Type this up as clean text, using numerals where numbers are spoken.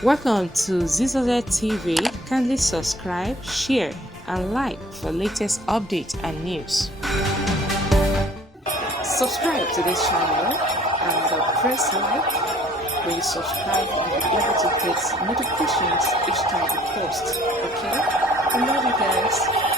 Welcome to Zisodel TV. Kindly subscribe, share, and like for latest updates and news. Subscribe to this channel and press like. When you subscribe, you'll be able to get notifications each time we post. Okay? I love you guys.